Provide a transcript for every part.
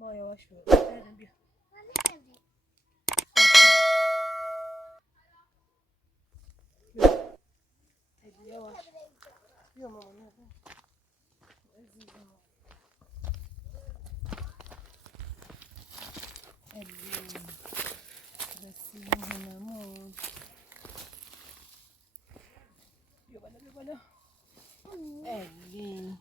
ما یواش بریم بیا یواش بیا مامان بیا بالا الی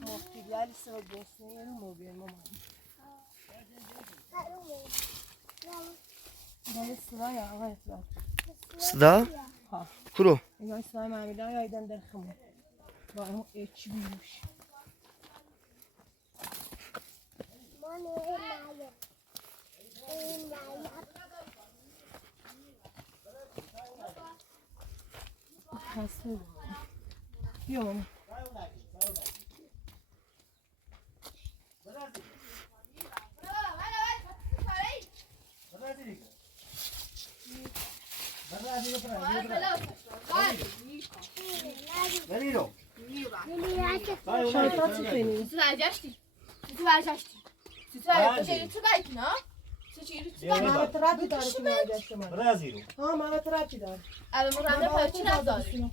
مفتیگل سر گسته یه رو موبیل مامان داره صدا یا آقای صدا؟ ها کرو این صدا معمیده های آیدن در خمون با اون اچ بیوش هسته بیا ماما شایطان چی کنی؟ تو برگشتی تو باید نه؟ ما ترابی داره که برگشت من ها ما ترابی داره اما مرانده پای چی نداری؟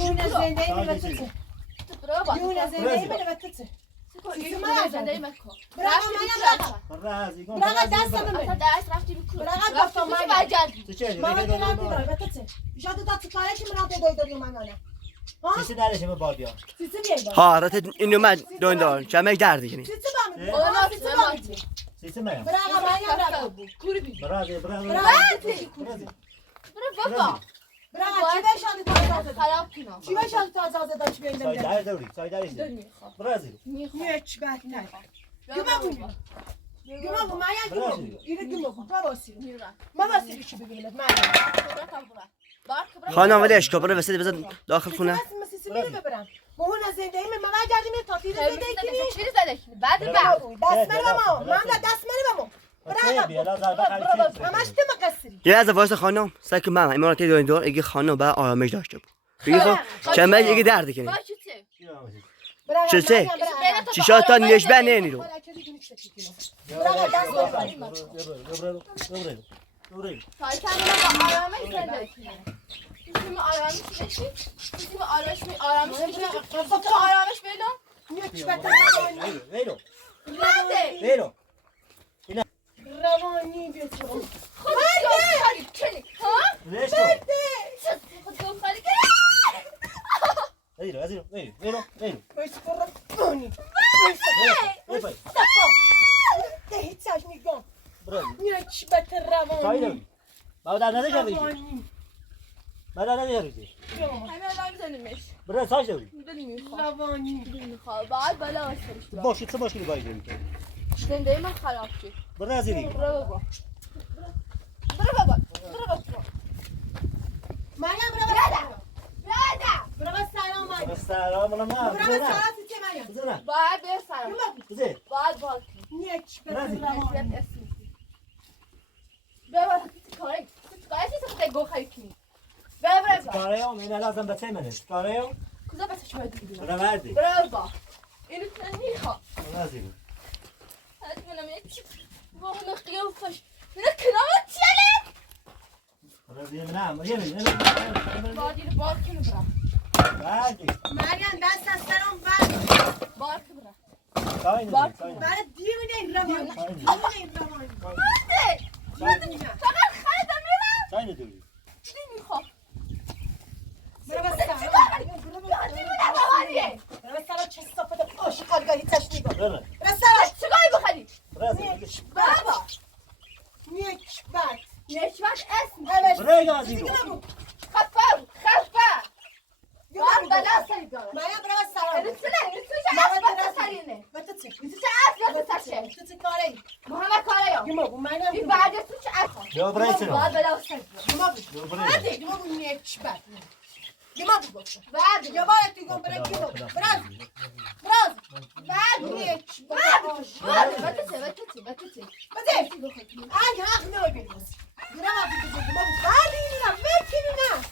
یونه زنده زنده ای بتته یونه زنده ای بتته زنده مکو براغا دستم من براغا گفتم من ما ترابی داره بتته جادو تا تکارش مرانده دویداری من نه سیسی درش ما بار بیا سیسی بیای ها رات اینو من دوندار چمک درد کنی سیسی با من سیسی میام براغا براغا کوری بی برادر بابا براغا چی بشانی تازه خراب کنم چی بشانی تازه داشت بیایم سایدار دوری سایدارش برادر یک بد نه گمو گمو مایا گمو اینو گمو باوسی ما واسه چی بگیم ما خانم ولی اشکا برو وسط بزن داخل خونه سیسی ببرم مامان زنده ای من گردیم تاتیر زنده ای کنی چی زده کنی بعد دست من بابا من دست من بابا همش تو مقصری یه از واسه خانم سعی کن من امارات دوندار اگه خانم با آرامش داشته بود بگی خب چمک اگه درد کنی چه چیشا تا نشبه نینیرو روانی بیت خود خالی کنی ها خود خالی ویرو باش قربونی باش ده هیچ چیز نگم یک بت روانی بعد نده جوری روانی بعد نده جوری همه آدم بزنیمش برای ساش دوری دلی میخواد روانی دلی میخواد بعد بالا واسش باشه چه مشکلی باید داری زنده من خراب شد برای زیری برو بابا مریم برو سلام سلام علیکم برو سلام چه مریم باید به سلام بزه باید باید یک بت روانی بابا کاری چیزی که گو خالی کنی بابا کاریام این لازم بچه منه کاریام کجا بچش باید برای وردی برو اینو نمیخواد برای زیری منم یک واقعا قیافش اینا کنار چیه برای زیری نه یه بادی رو باد کنه برا وردی مریم دست از سرم بر باد کنه برا ساین برای دیونه روانی فقط خریدم میرم ساین دوری نمیخوام برو سلام دیوونه باباریه برو سلام چه صفت خوش کارگاهی تشنیگا برای برو سلام چیکاری بخری یک بابا یک بد نشوت اسم برای گازی رو خفه من بلا سری دارم مریم برو سلام اینو چه سرینه بتت اینو چه اصل سرشه بتت کاری محمد کارایو گمو مریم این بعد تو چه اصل یا برای چرا باید بلا سری گمو برای گمو یک بد گمو بعد یا باید تو گم برای گمو براز بعد یک بعد بد بده آی حق نمی‌بینی گرام گمو بعد اینا بکنی نه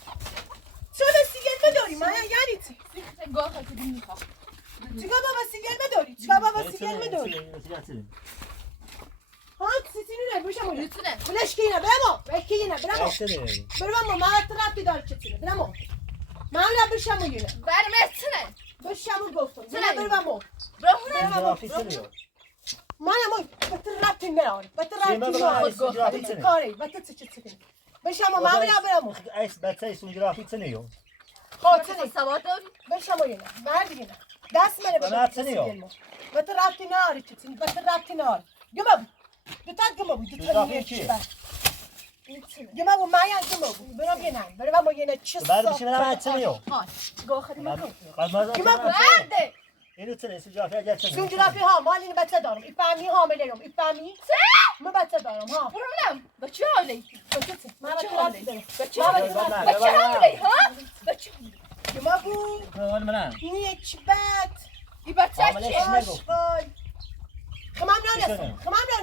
چه سیگار نداری من میخوام چیکار بابا سیگار میداری؟ چیکار بابا سیگار میداری؟ ها سیسینی نه بشم اون. میتونه بلش کی نه برام. بکی نه برام. برام ما ترابی دار چطوره برام. من نه بشم اون. برم میتونه بشم اون گفتم. نه برام. برام منم بترابی میارم. بترابی کاری. بترابی چطوره؟ بشم ما برام. ایس بچه سونگرافی چنیو خاطر سواد داری بشم اون. مردی نه. دست منه بترابی. بترابی ناری چطوره؟ بترابی نار. گم دوتات گم گم ابو مایا گم برام گنن برام ما گنن چه بعد بشی برام چنیو گو خدی مکو گم ابو برده اینو چنی سونگرافی اگر چنی سونگرافی ها مال این بچه دارم ایفهمی حامله ام ایفهمی من بچه دارم ها برام بچه حالی من بچه حالی بچه حالی ها بچه گم ابو من منم نیچ بد این بچه چیه آشغال خمام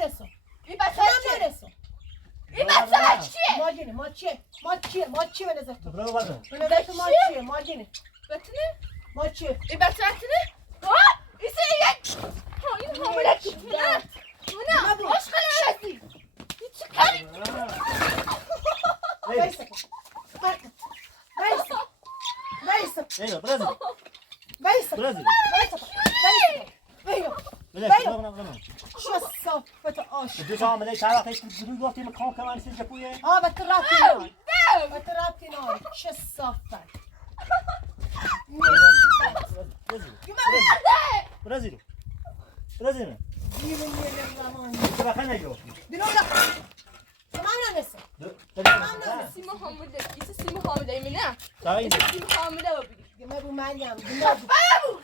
نانسو این بچه چیه این بچه چیه ماجینه ما چیه به نظر تو برو بازم به نظر تو ما چیه ماجینه بتونه ما چیه این بچه بتونه ها این یک ها این حامله نه عشق نرسی این چه کاری Vejsa. اینو برازیل Vejsa. برازیل Vejsa. چه صافت آش. دو تا عمله چند وقت شروع گفتیم کام کمان سیج پویه بترابتی نار. چه صافت. برازیل دیوونه روان. تو بخن نگرفتی دینو لا. تمام ننسه. سیما حامله سیما حامله منه داین سیما حامله بودی گمه بو مریم. بابو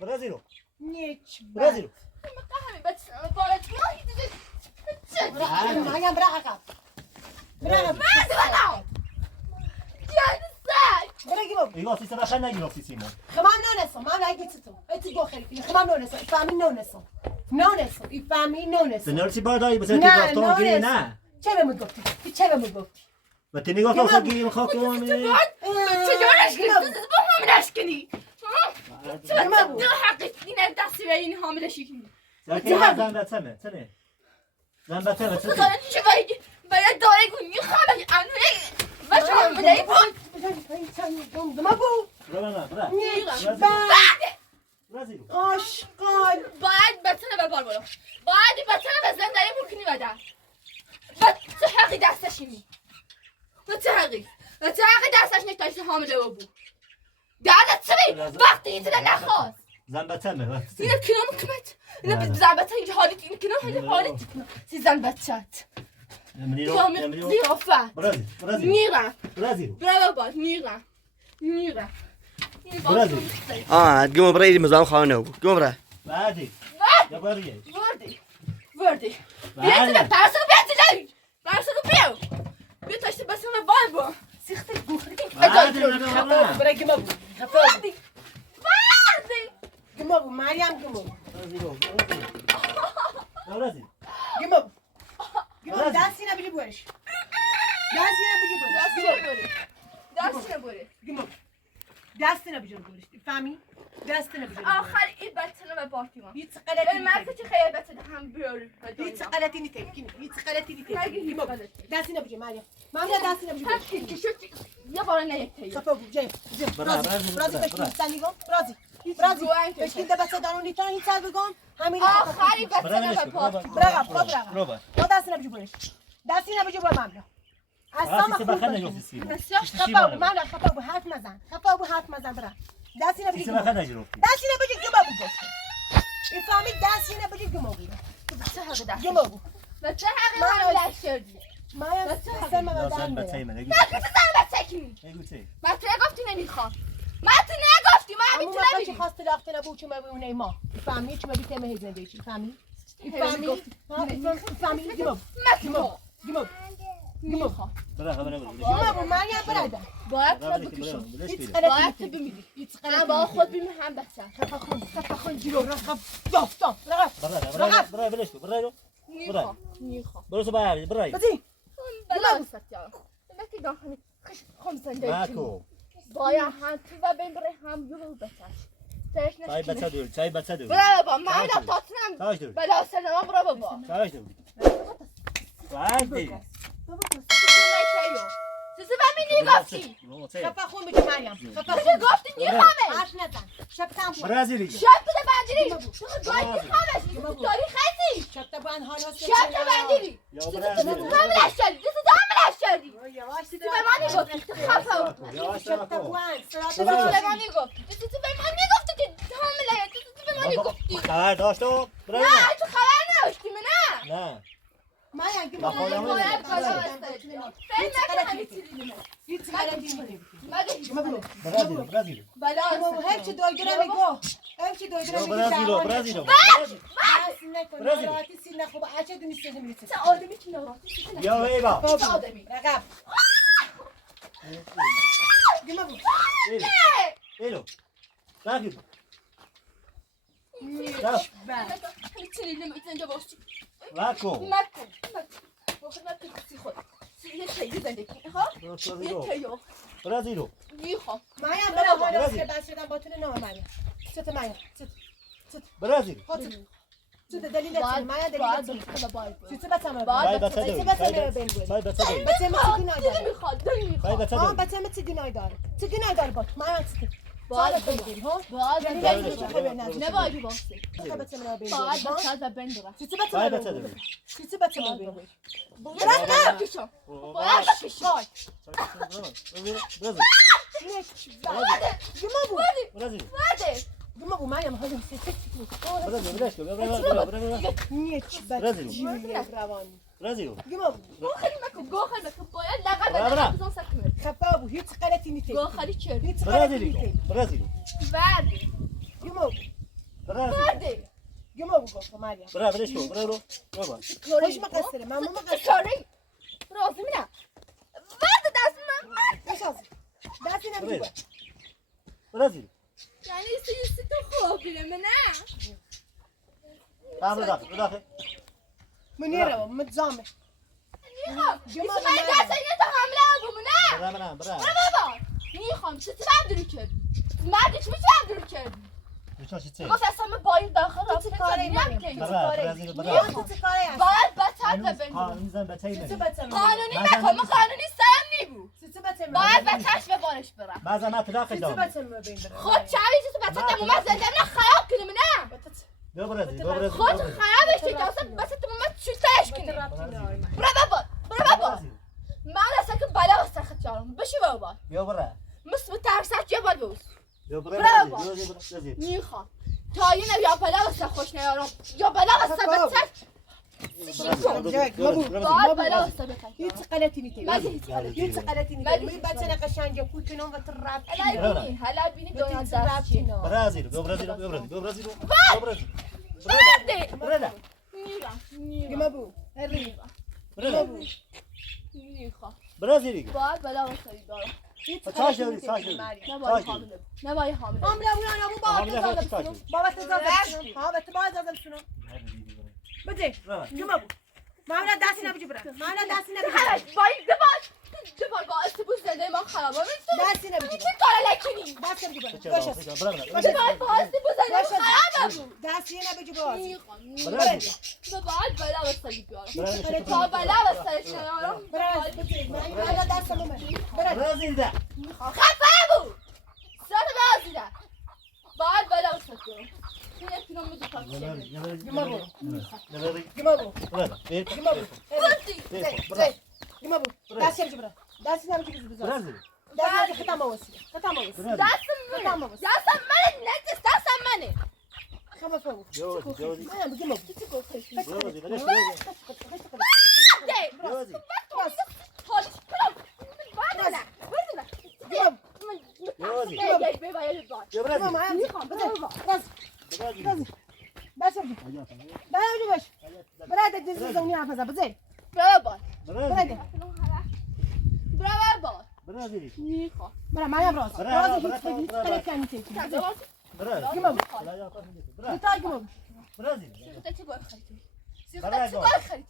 برازیل نیچ. برازیل همین بچه بالت مریم برا عقب. برا گیمو. ایگو سیستم بخن نگرفتی سیمون خمام نونسو. مام نگی تو. ات گو خیلی. خمام نونسو. فامی نونسو. ای فامی نونسو. نرسی بادایی بزنی گفتم گیری نه چه بهم گفتی؟ چه بهم گفتی؟ و تی نگفتم گیری میخوام که من چجورش کنی؟ تو با حاملش کنی تو حقی این دستی به این حاملش کنی زن بچمه چنه زن بچمه چنه خدا چه باید داره کنی میخوام بچه حامله ای بود برا برازیل آشقال. باید بطنه به بار برو باید بطنه به زندگی بکنی بدن و تو حقی دستش اینی و تو حقی دستش نکتایش حامله بود دردت چه بی وقتی این تده نخواست زن بچمه اینه کنام کمت اینه زن بچه اینجا حالیت اینه کنام حالیت سی زن بچت کامی زیافت برازیل میرم برازیل برای بابا میرم برازیل گم برای این مزام خانه نبود گم برای بعدی یا باریه وردی بیا تو پرسو بیاو بیا تاشت بسیم بای با سیخت گوخری برای گیمو. وردی گیمو مریم گیمو. برازیل گیمو دستی نبیدی بورش. دستی نبیدی بورش. فهمی؟ دستی نبیدی. آخر این بچه به پارتی ما هیچ غلطی مرد که خیلی بچه هم بیاری هیچ غلطی نیست. گیمو دستی نبیدی مریم. من دستی نبیدی بورش. یه بار نه یک تایی خفه بود جای. برازی بشین سنیگم. برازی بشین دبسه دارون لیتر هیچ سر بگم. همین آخری بچه به پارتی برا دستی نبیدی بورش. دستی نبیدی بور مملو. اصلا خفه بود حرف مزن برا. دستی نبیدی گیمو. دستی نبیدی گیمو بود. این فهمید دستی نبیدی گیمو بود. بچه حقی دست گیمو بود. بچه حقی حاملش کردی من سر مزن نه که زن بچه کنی من تو نگفتی نمیخوام من اما میتونم خواسته لخته نبود چون ببونه ما فهمی چون ببی تمه هزینه دیشی فهمی گیمو من یا برادر باید تو بمیری با خود بمیری هم بچه خفه خون جلو رخم دافتم میخوام برو برای بزی بلا وسط یا نکی داخلی خمسن دیگه ماکو باید هم تو و بین بره هم یورو بچش چای بچه چای بچه دور برای بابا من اینا تاتنم چایش دور بلا سلام برای بابا چایش دور وای سیسی بمی نیگفتی خفه خون بگی مریم خفه سیسی گفتی نیخوامش حرف نزن شب تم کن برازیلی شب بده بندیری تو گوی نیخوامش داری خیلی شب تا بند حالا شب تا بندیری سیسی تو هملش کردی سیسی تو هملش کردی سیسی به من نیگفتی تو خفه بود شب تا بند سیسی به من نیگفتی سیسی به من نیگفتی که همله سیسی به من نیگفتی خبر داشتم نه تو خبر نداشتی من نه مریم که باید بالا برازیل هرچی دویدره میگو هرچی دویدره میگو برازیل ناراحتی سینه خوبه اچه دونی سینه میرسه چه آدمی که ناراحتی سینه یا ایبا چه آدمی رقب گمه بود ایلو راکیب چه لیلم اینجا باشی راکو مکن مکن سی خود یه تیی زندگی ها یه تیو برازیلو میخوام مریم برای حالا که بس شدم با تو نام مریم چطور مریم برازیل چطور دلیل چیه مریم دلیل چیه چطور بچه چای بچه چطور دور بچه چای بچه ما چی گناه داره میخواد دل میخواد چای بچه آه دور بچه ما چی گناه داره چی گناه داره با تو مریم چطور باید بگیر ها نباید واسه بچه ما بگیر باید بچه از بین بره چطور بچه چای ما بچه بگیر دور چطور بچه ما بگیر باید بکشم باید بکشم برازیل گمه بود برازیل گمه بود مریم حالا برازیل گو خیلی مکن باید لقب بزن سکمه خفه بود هیچ غلطی نیست گو خیلی چرد هیچ غلطی نیست برازیل ورده گمه بود ورده گمه بود گفت مریم برو خوش مقصره من مقصره کاری راضی میرم ورده دست من بشازی دستی نمیدی بود برازیل یعنی سی تو خوب بیره من نه تعمل داخل منیره متزامه میخوام من دست اینه تا حمله بومونه برا برو بابا میخوام چه برداری کردی مردش میشه برداری کردی گفت اصلا با این داخل رفته نیم که برازیل تو چه کاری هست باید بچه ببینیم قانونی نکن من قانونی سرم نیبو باید بچهش به بارش برم خود چاویشی تو بچه تمومت زنده نه خراب کنیم نه خود خرابش که اصلا بچه تمومت چوتش کنیم برو بابا من اصلا که بلا واسه خود چارم بشی بابا مثل ترسات یا باید بوز میخوام تا اینه یا بلا واسه خوش نیارم یا بلا واسه بچه باید بلا واسه بچه هیچ غلطی نیست هیچ غلطی نیست من من بچه نقشنگ کوچنم و تراب حالا بینی دنیا دست چی برازیل گمه بود برازیلی باید بلا واسه دارم تاش داری نباید حامله حامله بودن بابا تزادم شنو بده گمه بود مامنا دستی نبیجی برم مامنا دستی نبیجی باید دبار با استبوز زنده ما خرابه دستی نبیجی چی کار لکنی دستی نبیجی برم باشه باید با استبوز زنده ما خرابه بود دستی نبیجی باز باید بلا واسه بیارم تا بلا واسه شنارم مامنا دست برازیل ده خفه بود ساعت بازی ده باید بلا واسه بیارم یکی رو میدو تا گمه بود گمه بود گمه بود دستی نبیجی برم دستی نبیجی بزن دستی ختم واسه دستم منه نجس دستم منه خمه فوق جوزی من بگم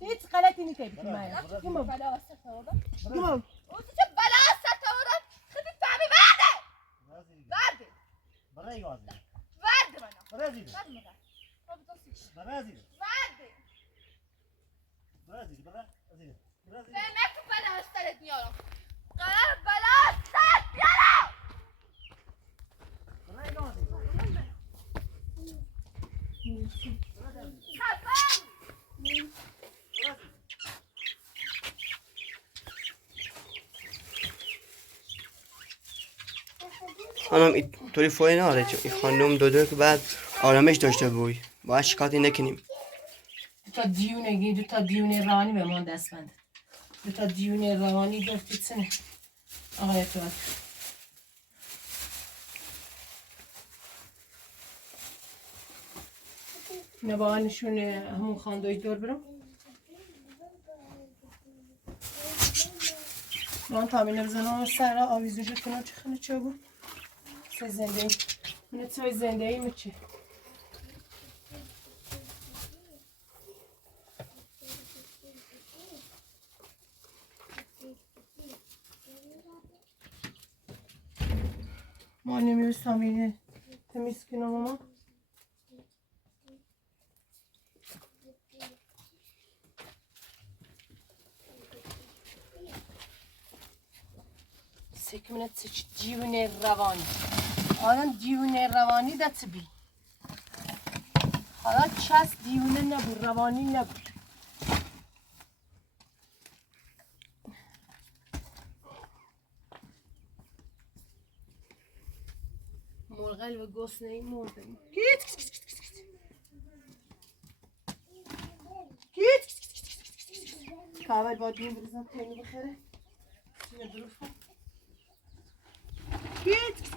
هیچ غلطی نیست بلا واسه بلا واسه خیلی فهمی بعده نکن بلا سرت میارم قرار بلا سرت میارم خانم اینطوری فوری نهاره این خانم دو که بعد آرامش داشته بوی باید شکاتی نکنیم دو تا دیونه روانی به من دست بند دو تا دیونه روانی گفتید سنه آقای توات نه با نشون همون خاندوی دور برم من تامینه بزنم سر آویزوشت کنم چه خانه چه بود سه زنده ای منه توی زنده ای میچه ما نمیوز تامینه تمیز کنم ماما سکمنت سچ دیونه روانی آدم دیونه روانی دست بی حالا چست دیونه نبود روانی نبود مرغل و گسنه این مرده گیت کاول باید این بریزم تینی بخیره سینه دروف کن گیت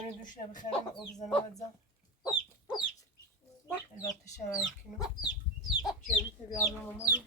اینو دوش نبخریم او بزنم ادزم البته شوه کنم جوی تبیام مامانی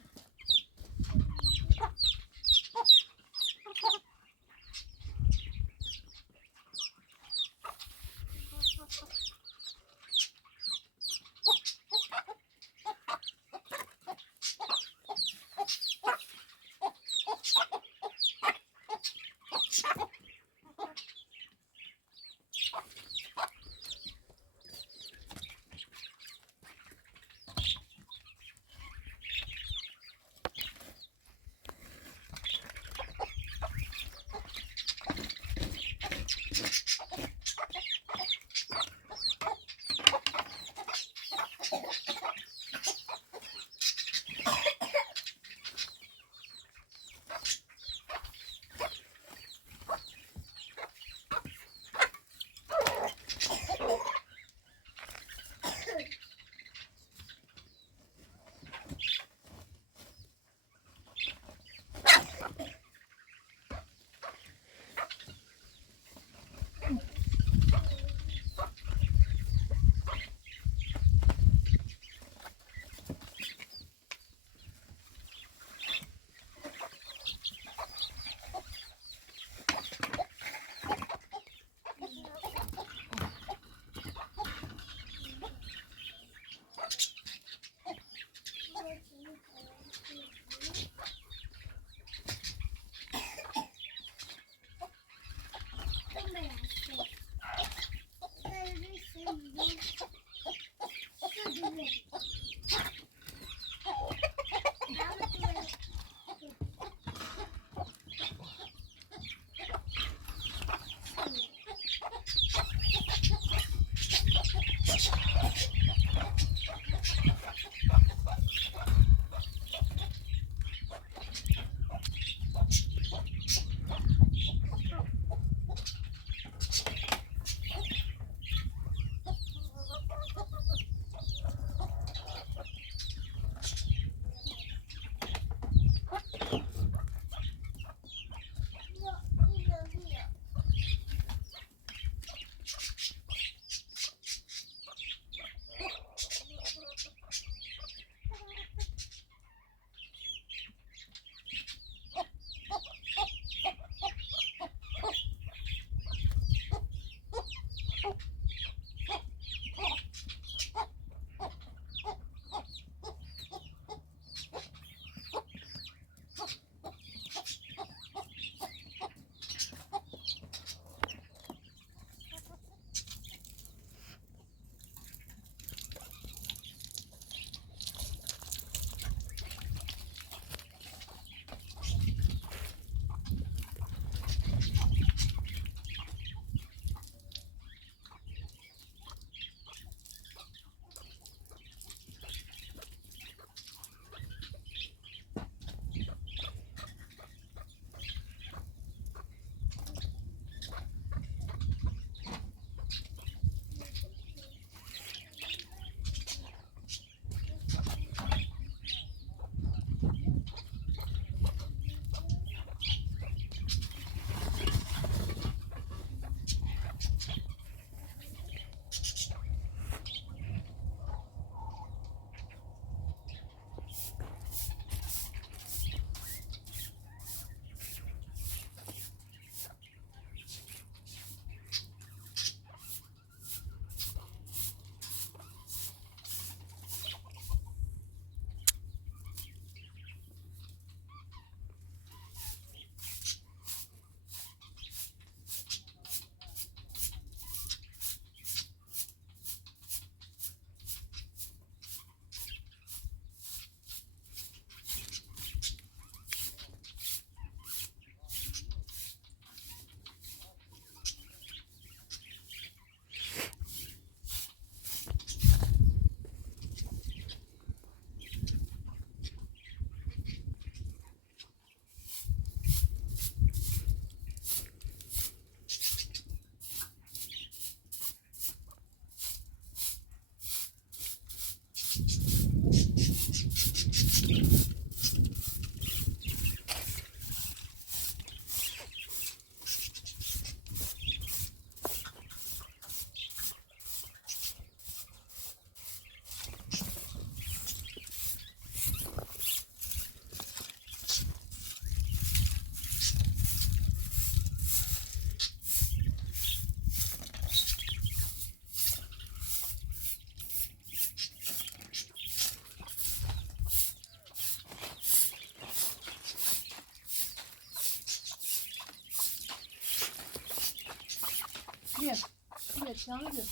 سامی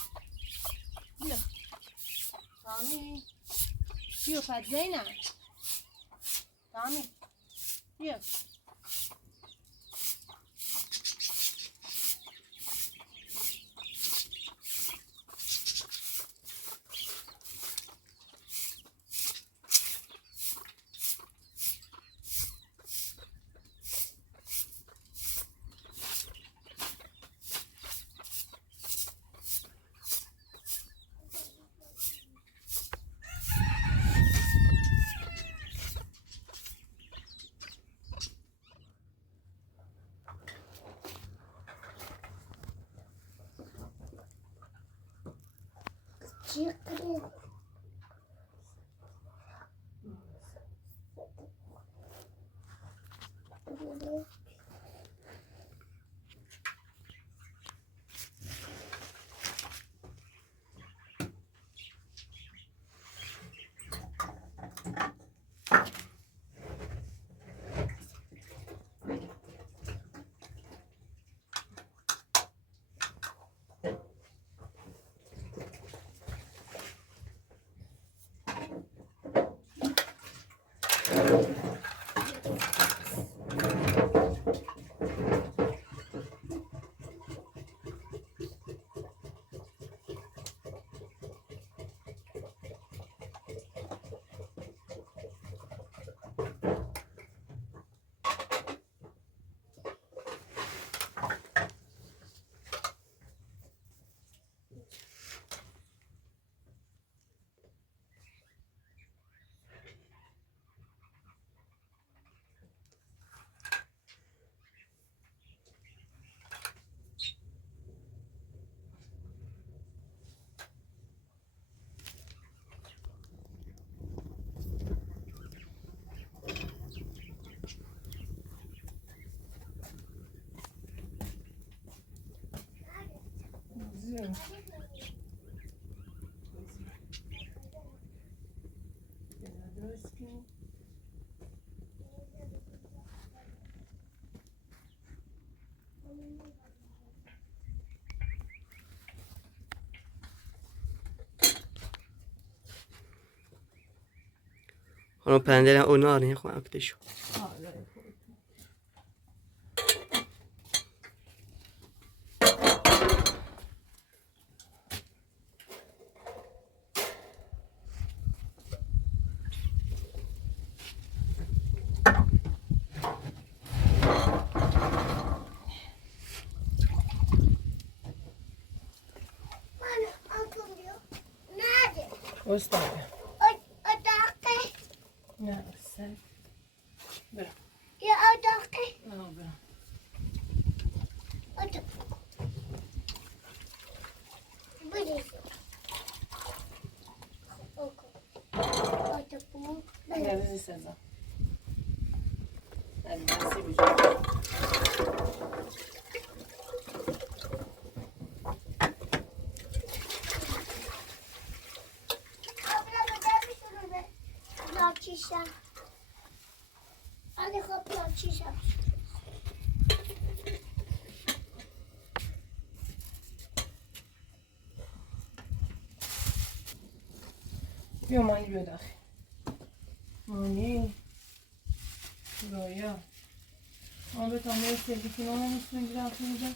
بیا سامی بیا فت زینب سامی بیا خانم پرنده اون نارنجی خواهم کتشو استاد نه سر برم یا اتاقه برم نریزی سزا نریزی بجا چیشم آده خب چیشم بیا مانی بیا داخل مانی رایا ما به تامه سلگیتون ها نمیستون گیره آخه میگم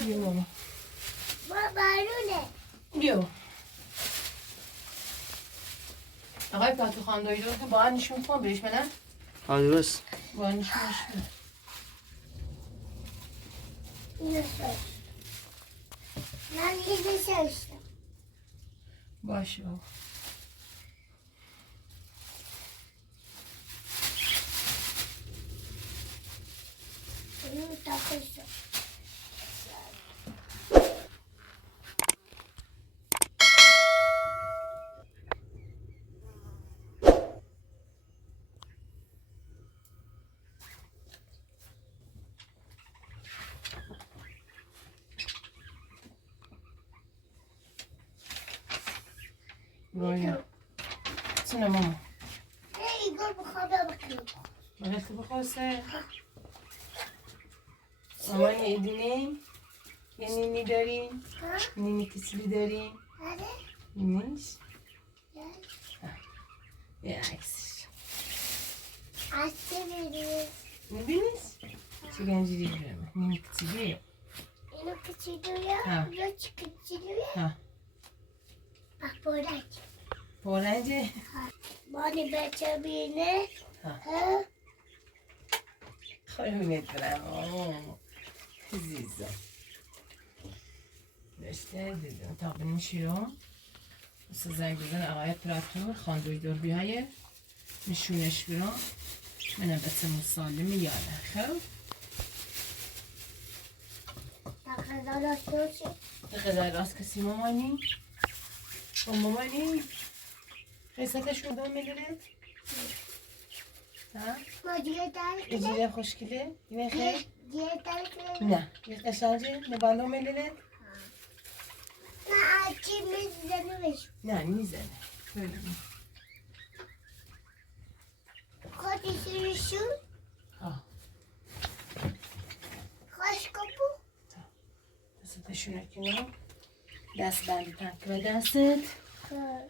بیا ماما بارونه بیا آقای پاتو خاندایی داره که با هم نشون کن بهش منن درست با هم نشون من یه سرشتم باشه بابا اینو تاخشتم رایا سنه ماما ایگار بخوابه بکنم من تو بخواسته مامان یه نینی داریم ها؟ نینی کچلی داریم آره؟ نینیش نه. یه عکسش عکس ببینید. میبینیش؟ چه گنجیری برمه نینی کچلیه اینو کچیلویه؟ ها. یا چی کچیلویه؟ ها پرنج. پرنجه مانی بچه بینه. ها. ها؟ خواهیمت برم عزیزم رشته دیدم تا بنیشی رو مثل زنگ بزن آقای پراتور خاندوی دور بیایه نشونش برم منم بچه مسالمی یاده خب تقریبا راستوشی. بقدر راست کسی مامانی مامانی قیستش کدام میلیرد؟ ها؟ ما دیگه درک ایجیره خوشگله؟ اینه خیلی؟ دیگه درک نه یه قشنجه؟ نبالو میلیرد؟ نه اکی میزنیمش. نه میزنه خودی سرشون. ها خوش کپو. دستشونه کنم دست بندی تنک به دستت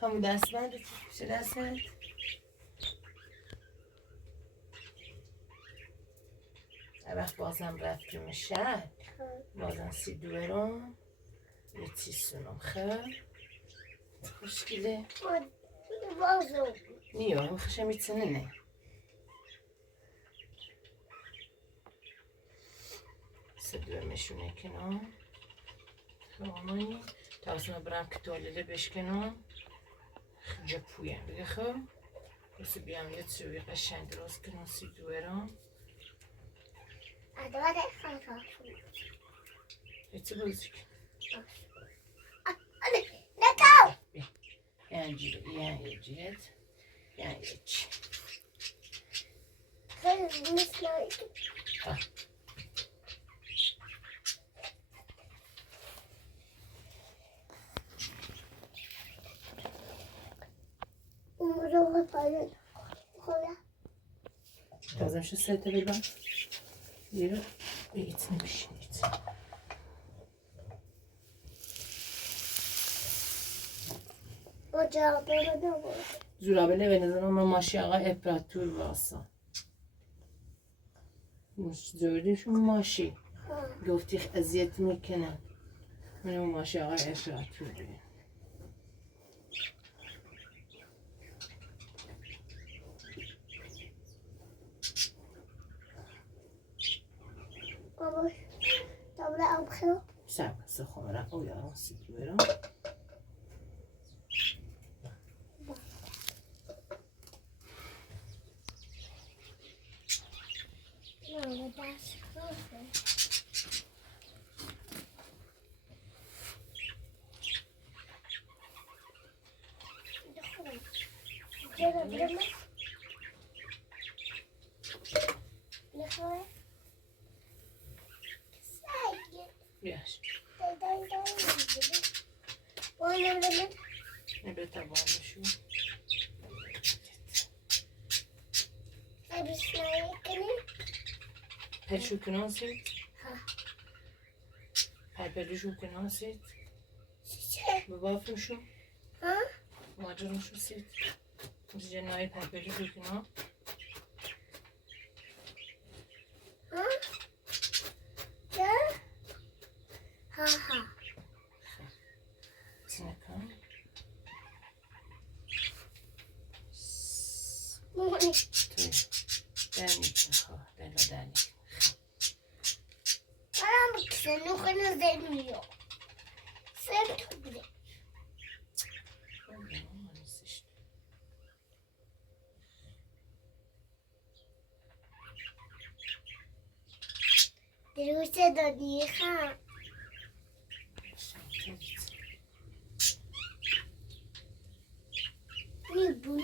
همون دست بندی پیش دستت هر وقت بازم رفتیم شهر بازم سیدو برم یه چیزونم خب خوشگله بازو. نیو هم خشم میتونه نه سیدو برمشونه کنم خب تا اصلا برم که تولیده بشکنم خیلی پویم بگه خب بس بیام یه چوبی قشنگ درست کنم سیدو برم ادوار خواهد هیچی بازی کن نکاو. یه یه جیرت یه چی خیلی میسنایی. اون رو پایین خدا. لازم شو سرته بگم یه رو بیت نمیشینید با جوابه رو نبود. زورابله به نظرم من ماشی آقا اپراتور واسه زوریشون ماشی گفتی اذیت میکنن من اون ماشی آقا اپراتور بیم بابا دابل ابخیو. سب سخوره او یا سیدو برم نه دست خوبه. چرا برم؟ نخواه؟ سعی. بیاش دای وای برم. نبتا باندشو بسنایی کنی؟ پشو کناسید ها. پرپلشو کناسید چه؟ ببافشو ها؟ ماجرشو سید جنایی پرپلشو کنا ها؟ چه؟ ها ها. نکن مونی. توی دنی خواه دنی برام کسنو خنو زمیو. سر تو بده. دروس دادی خواهم. نیبو.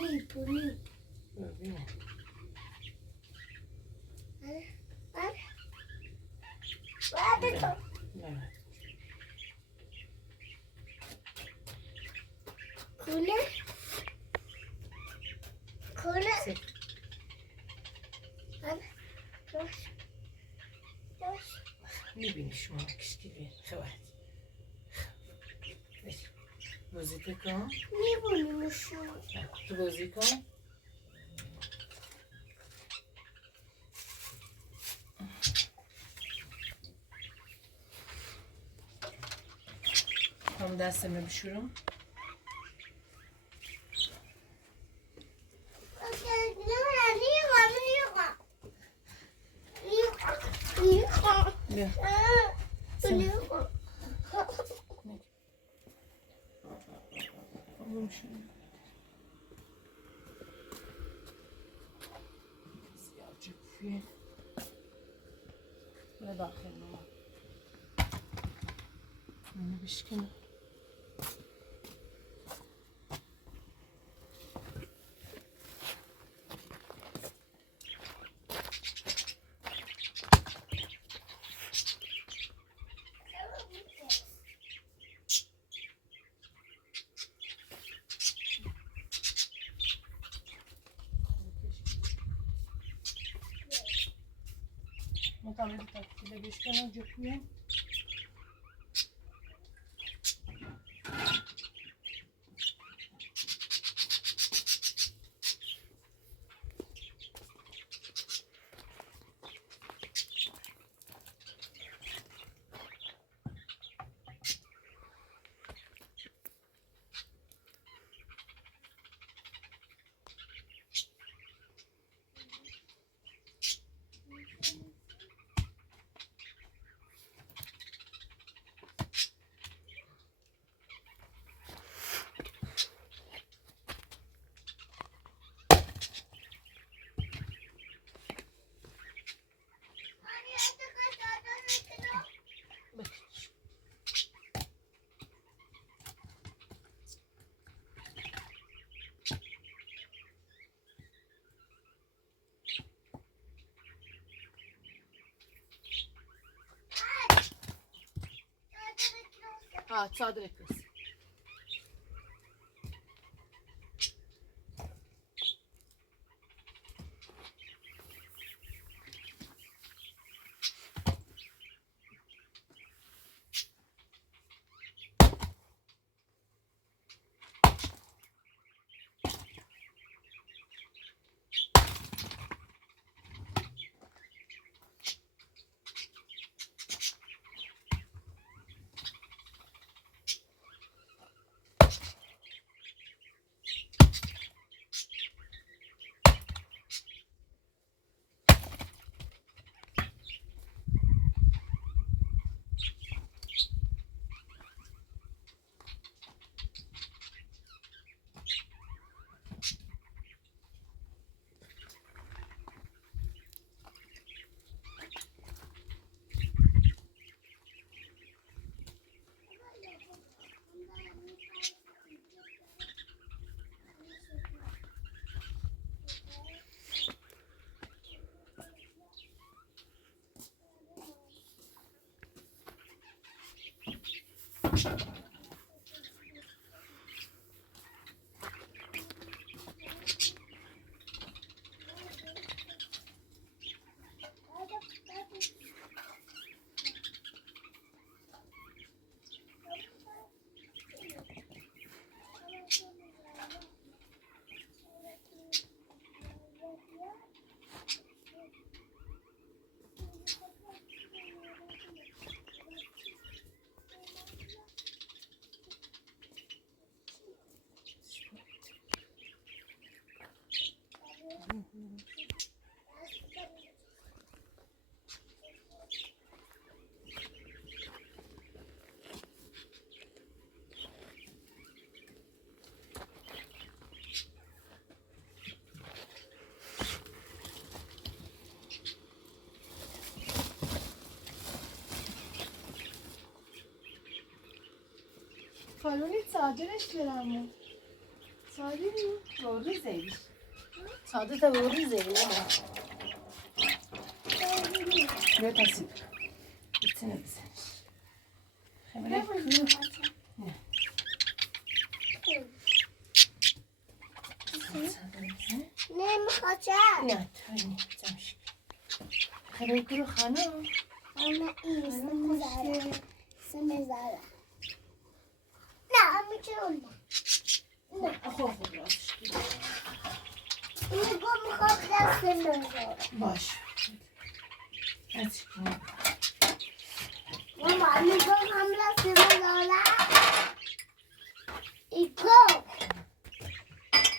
ببینه بعد تو. نه کنه. روش. میبینی شما کشکی بین خواهد بازی کن میبونیمشون تو بازی کن هم دستمه بشورم بیا داخل ماما منو بشکنم مطمئن تاکیده بشکنم جفیم چادر کس Faluni çadırış veramo. Çadırı doğru zeymiş. Çadır da doğru zeymiş ama. Ne tasip? İçine bizemiş. Hemen kuru. نمیخواد نه تو نمیخوام. خیلی کورو خانم. اما این سمزاره نه میتونم نه خب راستش این گو میخوام دست سمزاره باش ماما میگم هملا سمزاره این گو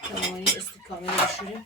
تمامی استکامه رو بشوریم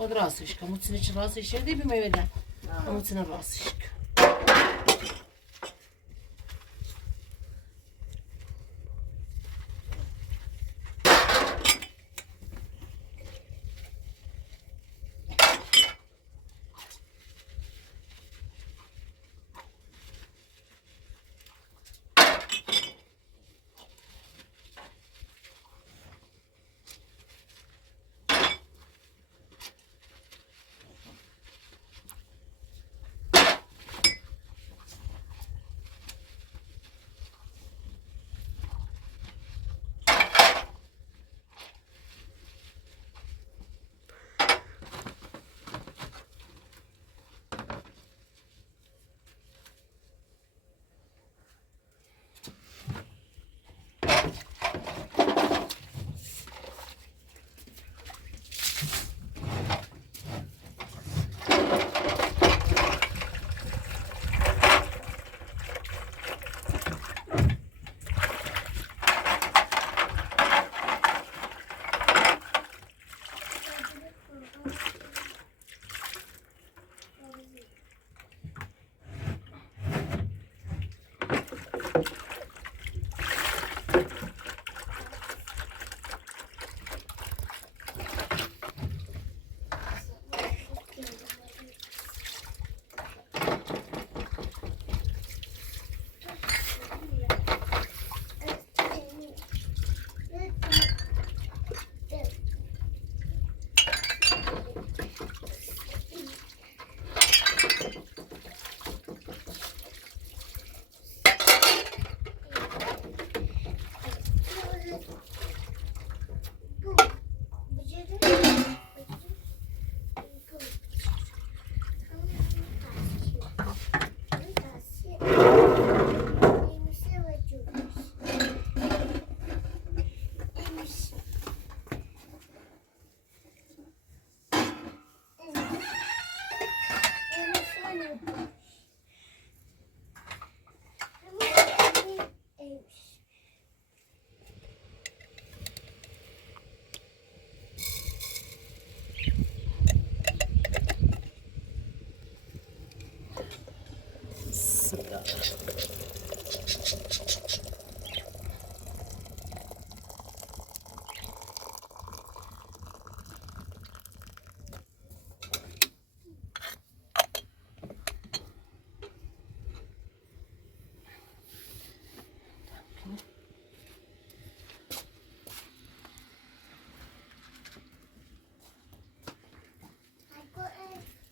خود راستش کن مطمئن چه راستش شده بیمه بده مطمئن راستش کن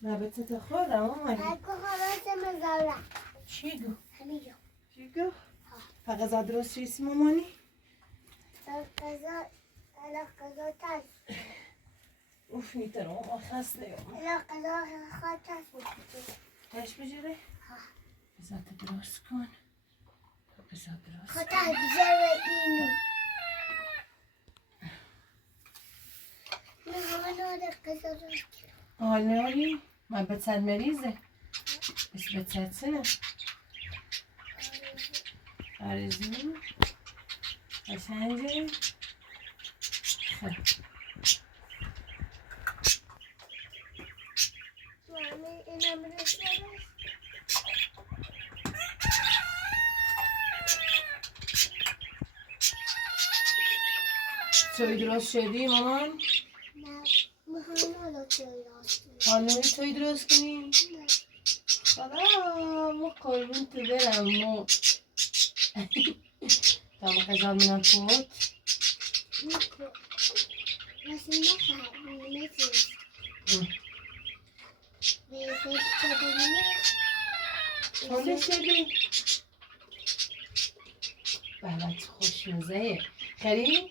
رابطه خودم مامانی چی گو؟ چی گو؟ غذا درست چیستی مامانی؟ غذا تاز اوف میتونم اما خسته غذا تاز تاش بجره؟ غذا درست کن غذا درست کن تاز بجره اینو نه غذا درست کن حال ناری؟ من بتسد مریضه بس بتسد سنه آرزو قشنگه خب مامی اینم رسیده توی درست شدی مامان؟ نه حالا توی راست حالا توی درست کنیم؟ خدا ما قربون تو برم ما تا ما خزال منم کود مثل نخواهد حالا شدی؟ بلد خوشمزه خری؟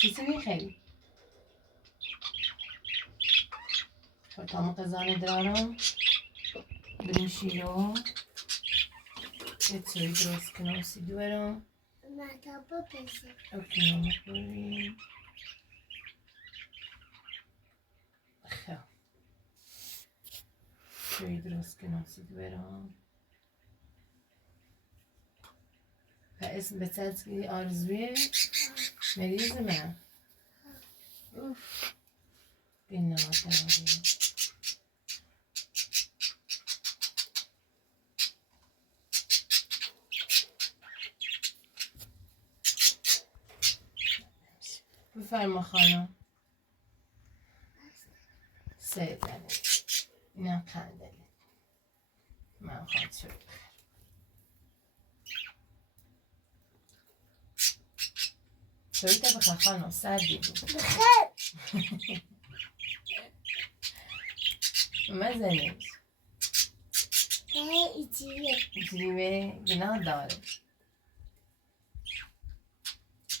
چیزی میخری؟ خب تا ما قزانه دارم بریم شیرو یه توی درست کنم سیدو برم نه تا بپسه اوکی ماما بریم خب توی درست کنم سیدو برم و اسم بسید که آرزوی مریض من اوف بینا داریم بفرما خانم سه زنه اینم خندله من خواهد شد شوی تا بخواه خانم سردی بود مزنه ایجیبه گناه داره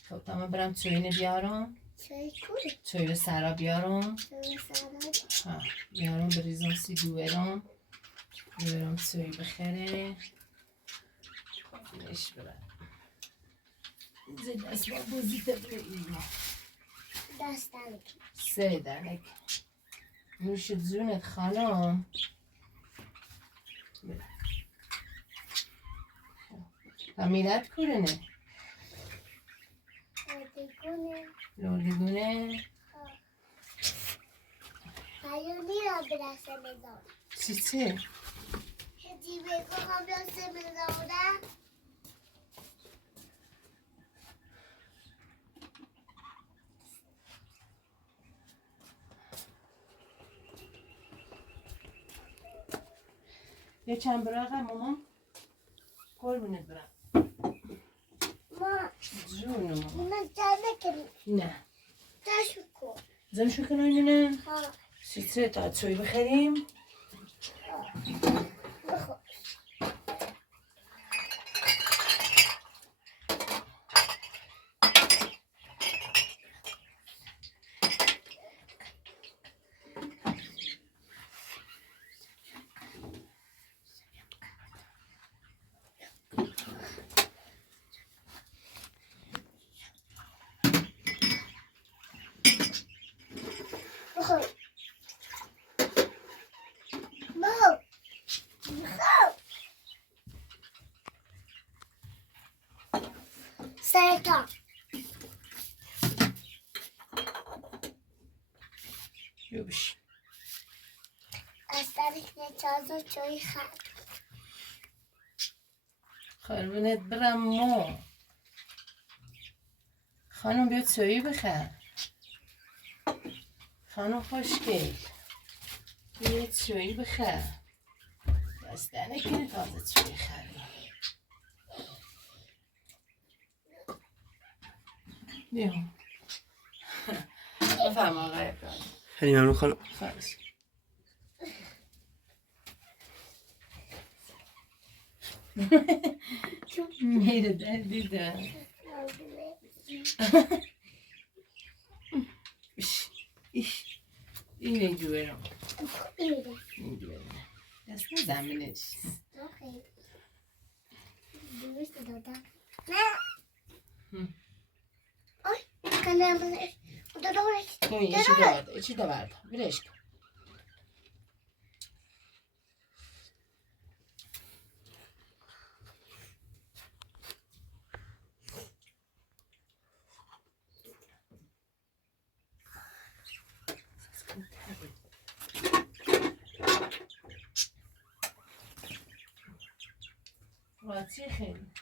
خب تا من برم چوینه بیارم چوی سرا بیارم بیارم بریزم سیدو برم چوی بخره نش برم زد دست با بوزی تبریم دستنک سه دنک نوش جونت خانم تمیلت کنه لوردگونه میرم برسه مزار چی؟ هدی بگم برسه مزاره یه چند براغه ماما قربونت برم ما جونم من جمع کنیم نه داشت کن زنشو کنو اینه نه ها سیتره تا چوی بخریم بخور بخور سرطان یوبش از طریق نتازو چوی خرد قربونت برم مو خانم بیاد چویی بخر خانم خوشگل بیاد چویی بخر دستنه کنه تازه چویی خری بیا بفرم آقای اکرام خیلی ممنون خانم خواهش میره در دیدم اینه جویرم این جویرم دست زمینش درست دادم نه آی کنم دادارش تو یه چی دارد یه چی دارد برش کن چی خیلی